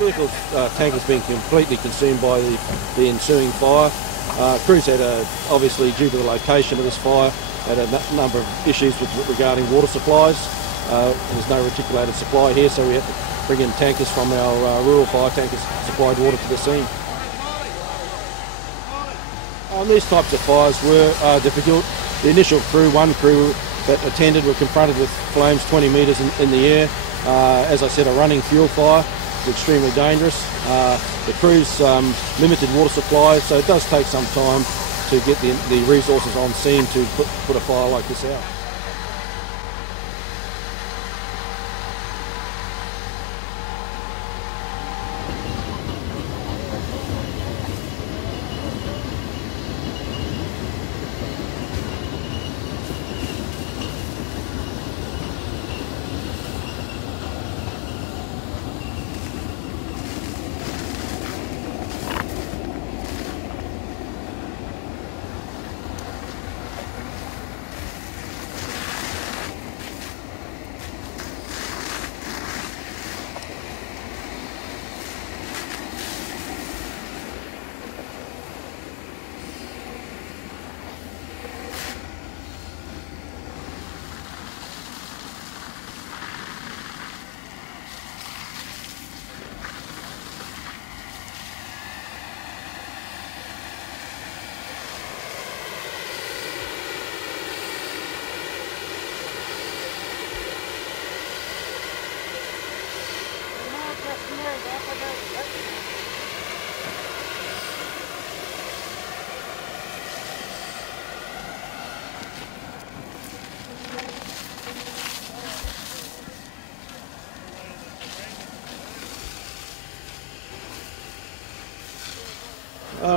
vehicle tank has been completely consumed by the ensuing fire. Crews had obviously, due to the location of this fire, had a number of issues regarding water supplies. There's no reticulated supply here, so we had to bring in tankers from our rural fire tankers, supplied water to the scene. These types of fires were difficult. The initial crew, one crew that attended, were confronted with flames 20 metres in the air. As I said, a running fuel fire. It's extremely dangerous. The crew's limited water supply, so it does take some time to get the resources on scene to put a fire like this out.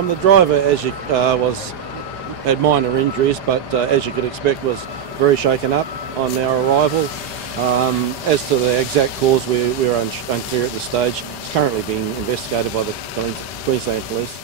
The driver, as you had minor injuries, but as you could expect, was very shaken up on our arrival. As to the exact cause, we're unclear at this stage. It's currently being investigated by the Queensland Police.